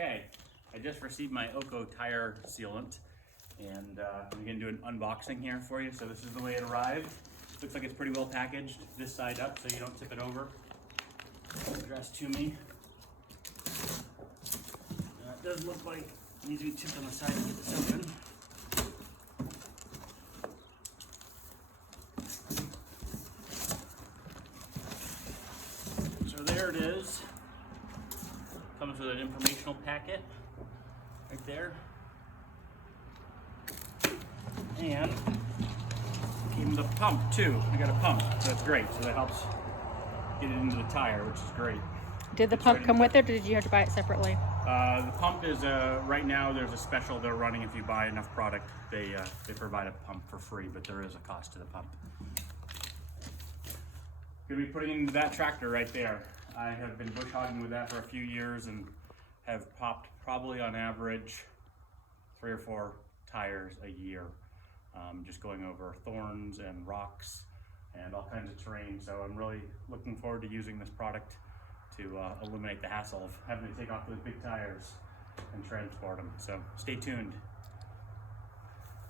Okay, I just received my OKO tire sealant, and I'm gonna do an unboxing here for you. So this is the way it arrived. Looks like it's pretty well packaged, this side up, so you don't tip it over. Addressed to me. It does look like it needs to be tipped on the side to get this open. So there it is. Comes with an informational packet right there. And came with a pump too. We got a pump, so that's great. So that helps get it into the tire, which is great. Did the pump come with it, or did you have to buy it separately? The pump is, right now there's a special they're running. If you buy enough product, they provide a pump for free, but there is a cost to the pump. Gonna be putting it into that tractor right there. I have been bush hogging with that for a few years and have popped probably on average 3 or 4 tires a year. Just going over thorns and rocks and all kinds of terrain. So I'm really looking forward to using this product to eliminate the hassle of having to take off those big tires and transport them. So stay tuned.